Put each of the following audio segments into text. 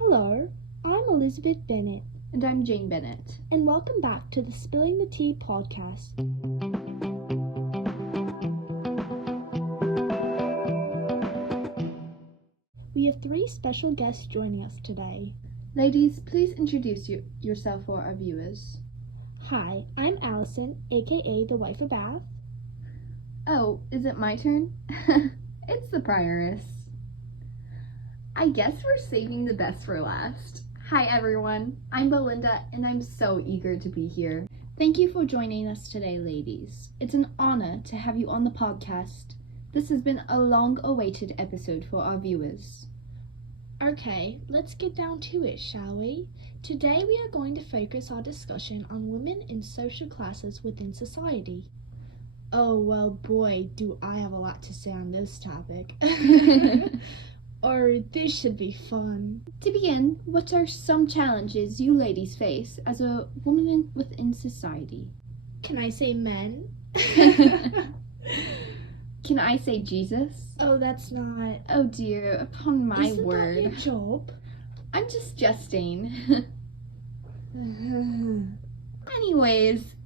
Hello, I'm Elizabeth Bennett, And I'm Jane Bennett. and welcome back to the Spilling the Tea podcast. We have three special guests joining us today. Ladies, please introduce yourself for our viewers. Hi, I'm Allison, aka the wife of Bath. Oh, is it my turn? It's the prioress. I guess we're saving the best for last. Hi everyone, I'm Belinda and I'm so eager to be here. Thank you for joining us today, ladies. It's an honor to have you on the podcast. This has been a long-awaited episode for our viewers. Okay, let's get down to it, shall we? Today we are going to focus our discussion on women in social classes within society. Oh, well, boy, do I have a lot to say on this topic. Or this should be fun. To begin, what are some challenges you ladies face as a woman within society? Can I say men? Can I say Jesus? Oh, that's not. Oh dear, upon my Isn't word. that your job? I'm just jesting. Anyways,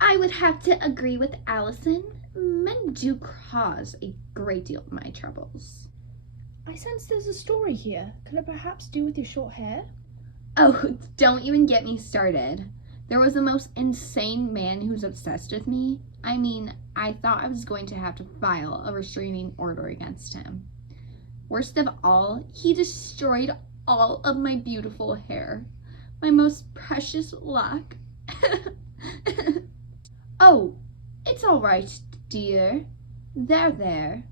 I would have to agree with Allison. Men do cause a great deal of my troubles. I sense there's a story here. Could it perhaps do with your short hair? Oh, don't even get me started. There was the most insane man who's obsessed with me. I mean, I thought I was going to have to file a restraining order against him. Worst of all, he destroyed all of my beautiful hair. My most precious lock. Oh, it's all right, dear. There.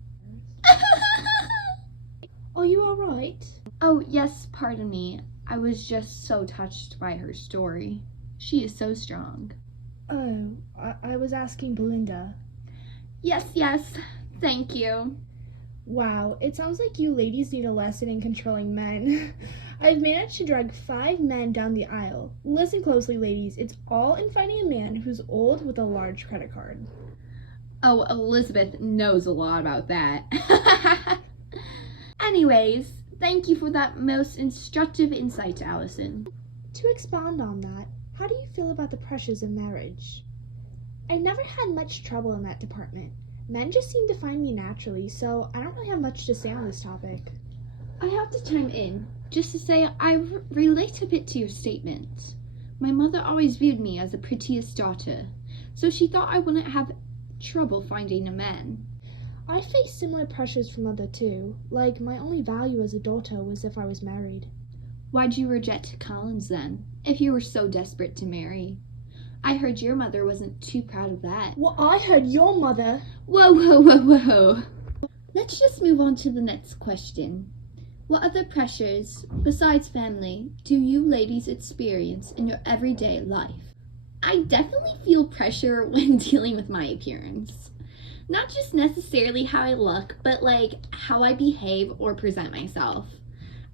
Are you alright? Oh, yes, pardon me. I was just so touched by her story. She is so strong. Oh, I was asking Belinda. Yes, thank you. Wow, it sounds like you ladies need a lesson in controlling men. I've managed to drag 5 men down the aisle. Listen closely, ladies. It's all in finding a man who's old with a large credit card. Oh, Elizabeth knows a lot about that. Anyways, thank you for that most instructive insight, Allison. To expound on that, how do you feel about the pressures of marriage? I never had much trouble in that department. Men just seem to find me naturally, so I don't really have much to say on this topic. I have to chime in just to say I relate a bit to your statement. My mother always viewed me as the prettiest daughter, so she thought I wouldn't have trouble finding a man. I faced similar pressures from mother too. Like, my only value as a daughter was if I was married. Why'd you reject Collins then, if you were so desperate to marry? I heard your mother wasn't too proud of that. Well, I heard your mother. Whoa. Let's just move on to the next question. What other pressures, besides family, do you ladies experience in your everyday life? I definitely feel pressure when dealing with my appearance. Not just necessarily how I look, but like how I behave or present myself,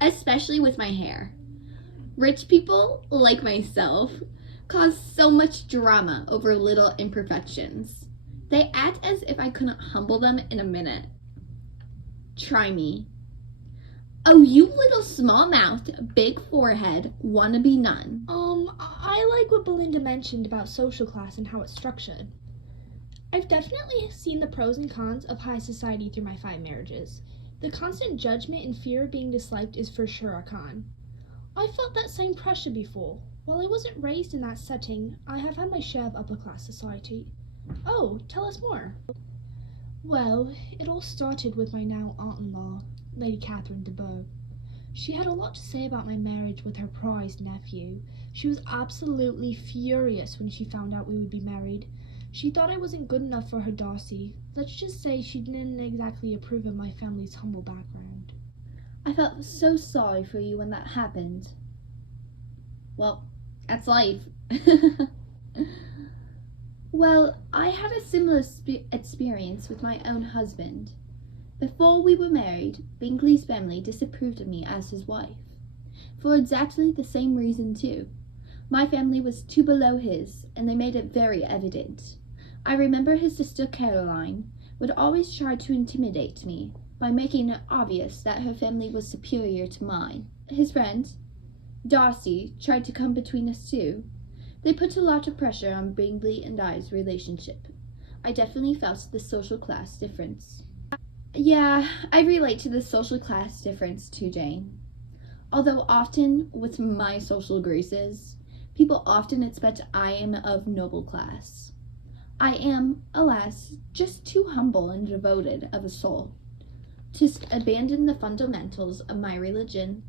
especially with my hair. Rich people, like myself, cause so much drama over little imperfections. They act as if I couldn't humble them in a minute. Try me. Oh, you little small-mouthed, big forehead, wannabe nun. I like what Belinda mentioned about social class and how it's structured. I've definitely seen the pros and cons of high society through my 5 marriages. The constant judgment and fear of being disliked is for sure a con. I felt that same pressure before. While I wasn't raised in that setting, I have had my share of upper-class society. Oh, tell us more. Well, it all started with my now aunt-in-law, Lady Catherine de Bourgh. She had a lot to say about my marriage with her prized nephew. She was absolutely furious when she found out we would be married. She thought I wasn't good enough for her Darcy. Let's just say she didn't exactly approve of my family's humble background. I felt so sorry for you when that happened. Well, that's life. Well, I had a similar experience with my own husband. Before we were married, Bingley's family disapproved of me as his wife. For exactly the same reason too. My family was 2 below his, and they made it very evident. I remember his sister Caroline would always try to intimidate me by making it obvious that her family was superior to mine, his friend, Darcy, tried to come between us too. They put a lot of pressure on Bingley and I's relationship. I definitely felt the social class difference. Yeah, I relate to the social class difference too, Jane. Although often, with my social graces, people often expect I am of noble class. I am, alas, just too humble and devoted of a soul to abandon the fundamentals of my religion.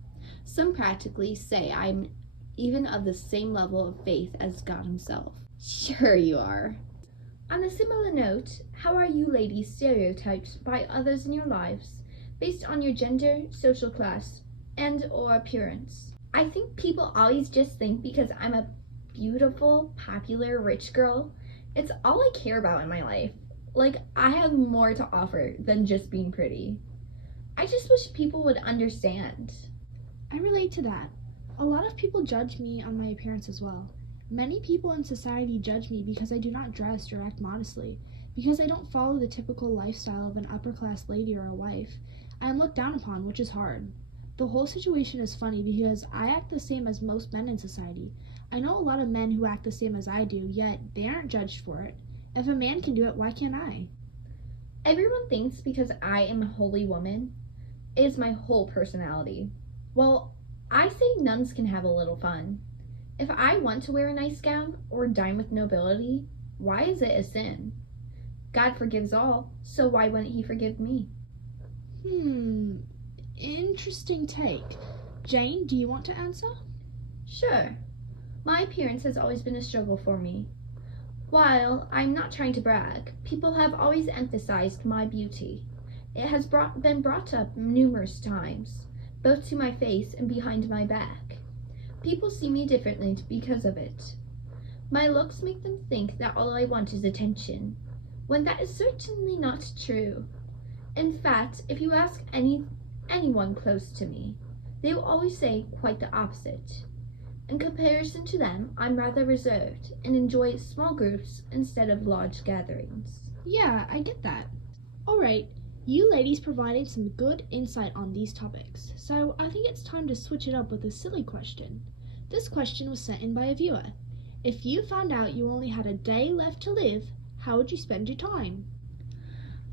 Some practically say I'm even of the same level of faith as God himself. Sure you are. On a similar note, how are you ladies stereotyped by others in your lives based on your gender, social class, and or appearance? I think people always just think because I'm a beautiful, popular, rich girl, it's all I care about in my life. Like, I have more to offer than just being pretty. I just wish people would understand. I relate to that. A lot of people judge me on my appearance as well. Many people in society judge me because I do not dress or act modestly, because I don't follow the typical lifestyle of an upper-class lady or a wife. I am looked down upon, which is hard. The whole situation is funny because I act the same as most men in society. I know a lot of men who act the same as I do, yet they aren't judged for it. If a man can do it, why can't I? Everyone thinks because I am a holy woman, it is my whole personality. Well, I say nuns can have a little fun. If I want to wear a nice gown or dine with nobility, why is it a sin? God forgives all, so why wouldn't he forgive me? Interesting take. Jane, do you want to answer? Sure. My appearance has always been a struggle for me. While I'm not trying to brag, people have always emphasized my beauty. It has been brought up numerous times, both to my face and behind my back. People see me differently because of it. My looks make them think that all I want is attention, when that is certainly not true. In fact, if you ask anyone close to me, they will always say quite the opposite. In comparison to them, I'm rather reserved and enjoy small groups instead of large gatherings. Yeah, I get that. Alright, you ladies provided some good insight on these topics, so I think it's time to switch it up with a silly question. This question was sent in by a viewer. If you found out you only had a day left to live, how would you spend your time?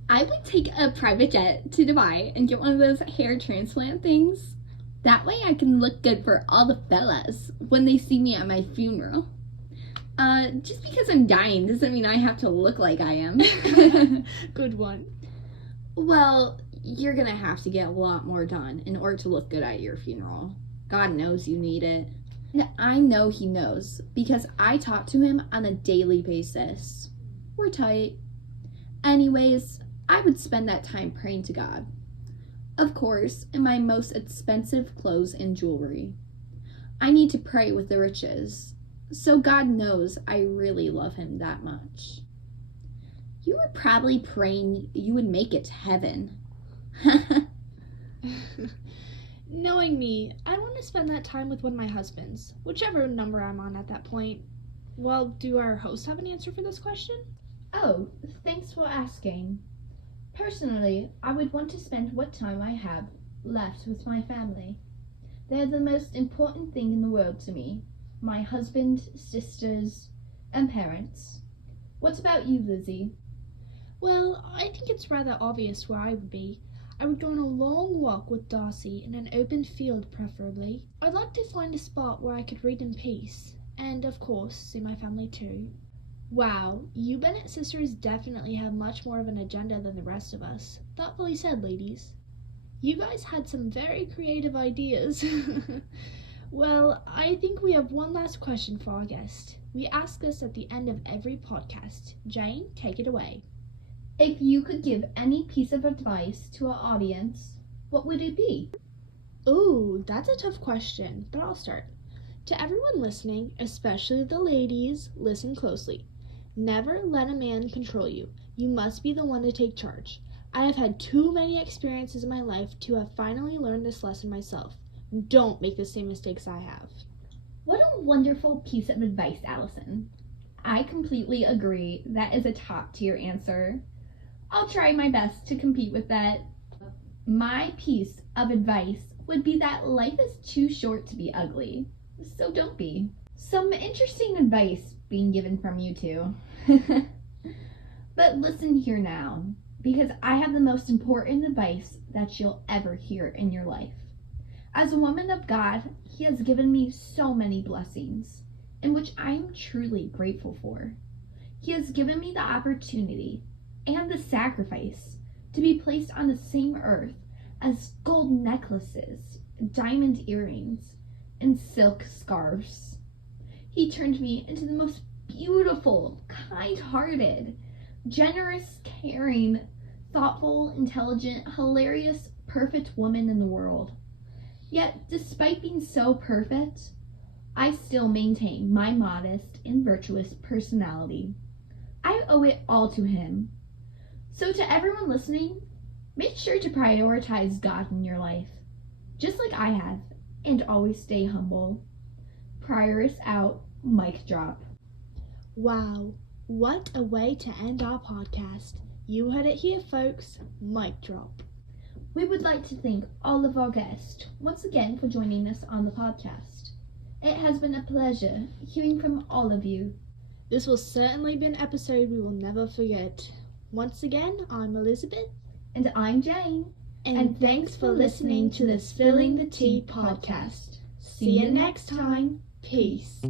I would take a private jet to Dubai and get one of those hair transplant things. That way I can look good for all the fellas when they see me at my funeral. Just because I'm dying doesn't mean I have to look like I am. Good one. Well, you're gonna have to get a lot more done in order to look good at your funeral. God knows you need it. And I know he knows because I talk to him on a daily basis. We're tight. Anyways, I would spend that time praying to God. Of course, in my most expensive clothes and jewelry. I need to pray with the riches, so God knows I really love him that much. You were probably praying you would make it to heaven. Knowing me, I want to spend that time with one of my husbands, whichever number I'm on at that point. Well, do our hosts have an answer for this question? Oh, thanks for asking. Personally, I would want to spend what time I have left with my family. They're the most important thing in the world to me. My husband, sisters, and parents. What about you, Lizzie? Well, I think it's rather obvious where I would be. I would go on a long walk with Darcy in an open field, preferably. I'd like to find a spot where I could read in peace, and, of course, see my family too. Wow, you Bennett sisters definitely have much more of an agenda than the rest of us. Thoughtfully said, ladies. You guys had some very creative ideas. Well, I think we have one last question for our guest. We ask this at the end of every podcast. Jane, take it away. If you could give any piece of advice to our audience, what would it be? Ooh, that's a tough question, but I'll start. To everyone listening, especially the ladies, listen closely. Never let a man control you. You must be the one to take charge. I have had too many experiences in my life to have finally learned this lesson myself. Don't make the same mistakes I have. What a wonderful piece of advice, Allison. I completely agree. That is a top tier answer. I'll try my best to compete with that. My piece of advice would be that life is too short to be ugly. So don't be. Some interesting advice being given from you two. But listen here now, because I have the most important advice that you'll ever hear in your life. As a woman of God, He has given me so many blessings, in which I am truly grateful for. He has given me the opportunity and the sacrifice to be placed on the same earth as gold necklaces, diamond earrings, and silk scarves. He turned me into the most beautiful, kind-hearted, generous, caring, thoughtful, intelligent, hilarious, perfect woman in the world. Yet, despite being so perfect, I still maintain my modest and virtuous personality. I owe it all to Him. So to everyone listening, make sure to prioritize God in your life, just like I have, and always stay humble. Prioress out, mic drop. Wow, what a way to end our podcast. You heard it here, folks. Mic drop. We would like to thank all of our guests once again for joining us on the podcast. It has been a pleasure hearing from all of you. This will certainly be an episode we will never forget. Once again, I'm Elizabeth. And I'm Jane. And thanks for listening to the Spilling the Tea podcast. See you next time. Peace.